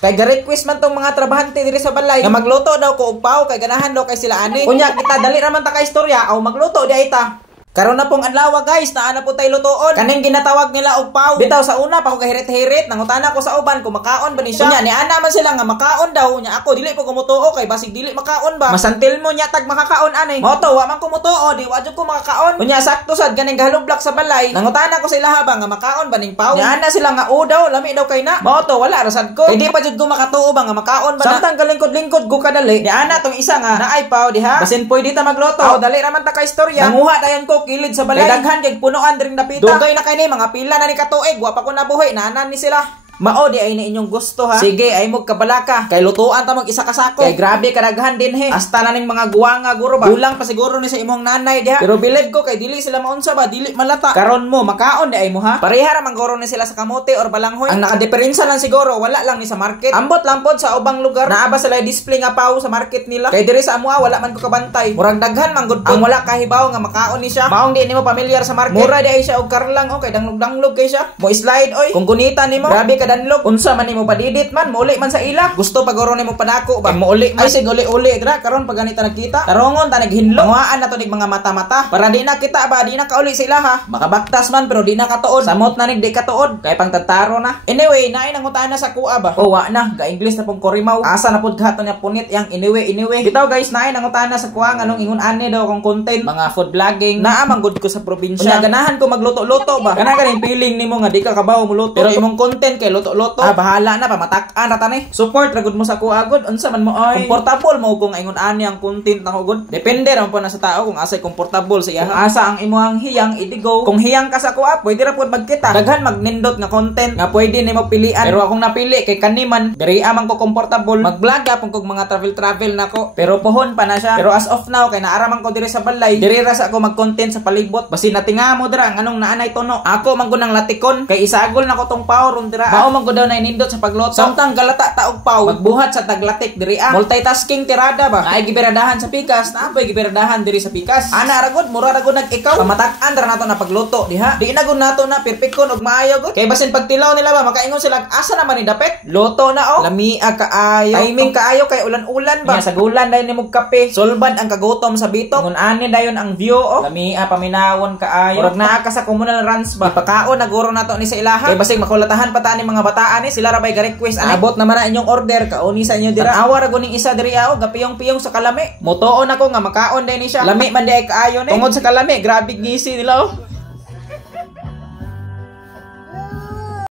Kay ga-request man tong mga trabahante diri sa balay nga magluto daw ko og paw kay ganahan daw kay sila ani. Unya kita dali ra man ta ka istorya aw magluto di ay ta. Karon na pong adlaw guys, naa na po tay lutoon. Kaning ginatawag nila og paw. Bitaw sa una pa ko gahirit-hirit, nangutana ko sa uban kung makaon ba ni siya. Unya ni ana man sila nga makaon daw, nya ako dili po kumutuo kay basig dili makaon ba. Masantil mo nya tag makakaon ani. Moto wa man kumutuo, di wa jud ko makakaon. Unya sakto sad ganing galublak sa balay. Nangutana ko sa ilaha ba nga makaon ba ning paw. Nya ana sila nga o daw, lami daw kay na. Moto wala ra sad ko. Kay di pa jud ko makatuo ba nga makaon ba na. Samtang kalingkod-lingkod ko kadali. Ni ana tong isa nga naay paw diha. Basin pwede ta magluto. Aw dali ra man ta ka istorya. Nanguha dayon ko kilid sa balay. Daghan kay punuan dring napita. Dugay na kay ni mga pila na ni katuig, wa pa ko nabuhi, naanan ni sila. Mao di ay ni inyong gusto ha. Sige ay mo kabalaka. Kay lutuan ta mag isa ka sako. Kay grabe kadaghan din he. Hasta na ning mga guwanga guro ba. Kulang pa siguro ni sa imong nanay diha. Pero bilib ko kay dili sila maunsa ba, dili malata. Karon mo makaon di ay mo ha. Pareha ra man guro ni sila sa kamote or balanghoy. Ang nakadiperensa lang siguro wala lang ni sa market. Ambot lang pod sa ubang lugar. Naaba sila display nga paw sa market nila. Kay diri sa amoa wala man ko kabantay. Murag daghan man gud ang wala kahibaw nga makaon ni siya. Maong di nimo pamilyar sa market. Mura di ay siya og karlang o kay danglog-danglog kay siya. Mo slide oy. Kung kunita nimo, grabe ka danlog. Unsa man nimo padidit man, mauli man sa ila. Gusto pagoro nimo padako ba? Mauli man. Ay sig uli-uli dra karon pag ganita nagkita. Tarongon ta naghinlo. Nguhaan na to nig mga mata-mata. Para di na kita ba, di na kauli sa ila ha. Makabaktas man pero di na katuod. Samot na nig di katuod. Kay pangtataro na. Anyway, naay nangutana sa kuha ba? O wa na, ga-English na pong korimaw. Asa na pud gato niya punit yang anyway. Bitaw guys, naay nangutana sa kuha nganong ingon ani daw kung content, mga food vlogging. Naa man gud ko sa probinsya. Unya ganahan ko magluto-luto ba? Kana kaning feeling nimo nga di ka kabaw muluto. Pero imong content kay luto-luto. Bahala na pamatak-an ra tani. Support ra gud mo sa kuha gud. Unsa man mo ay komportable mo kung ingon ani ang content nako gud. Depende ra po na sa tao kung asay komportable sa iya. Asa ang imong hiyang idigo. Kung hiyang ka sa kuha, pwede ra pud magkita. Daghan magnindot nga content nga pwede nimo pilian. Pero akong napili kay kaniman, diri amang ko komportable. Mag-vlog apong kog mga travel nako. Pero pohon pa na siya. Pero as of now kay naaraman ko diri sa balay. Diri ra sa ako mag-content sa palibot. Basi natinga mo dira nganong naanay tono. Ako man gud nang latikon kay isagol nako tong pawron dira. Mao man gud daw na inindot sa pagluto. Samtang galata taog paw, magbuhat sa taglatik diri ah. Multitasking tirada ba? Naay giberadahan sa pikas, naapay giberadahan diri sa pikas. Ana ra gud, mura ra gud nag-ikaw. Pamatak-an ra nato na pagluto diha. Di na gud nato na perfecton og maayo gud. Kay basin pagtilaw nila ba makaingon sila asa naman ni dapet. Luto na oh. Lamia kaayo. Timing kaayo kay ulan-ulan ba. Sa gulan dayon nimo kape. Sulbad ang kagutom sa bitok. Ngun ani dayon ang view oh. Lamia paminawon kaayo. Murag naa ka sa communal runs ba. Pagkaon naguro nato ni sa ilaha. Kay basig makulatahan pa ta ni mga bataan ni sila ra bay request. Abot naman na inyong order kauni sa inyo dira. Awa ra guning isa diri aw gapiyong-piyong sa kalami. Mutuon ako nga makaon din ni siya. Lami man di ay kaayo ni. Tungod sa kalami, grabe gisi nila oh.